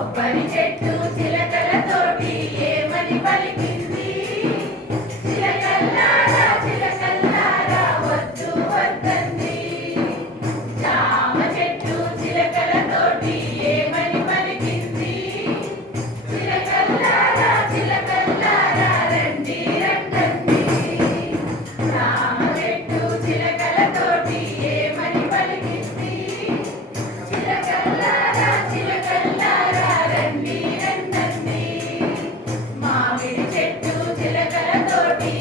కొబ్బరి చెట్టు చిలకలతోటి ఏమని పలికింది? చిలకల్లారా చిలకల్లారా వద్దు వద్దంది. జామ చెట్టు చిలకలతోటి ఏమని పలికింది? చిలకల్లారా చిలకల్లారా రండి రండండి. జామ చెట్టు చిలకలతోటి ఏమని పలికింది? చిలకల్లారా చిలకల్లారా రండి రండండి. మామిడి చెట్టు చిలకలతోటి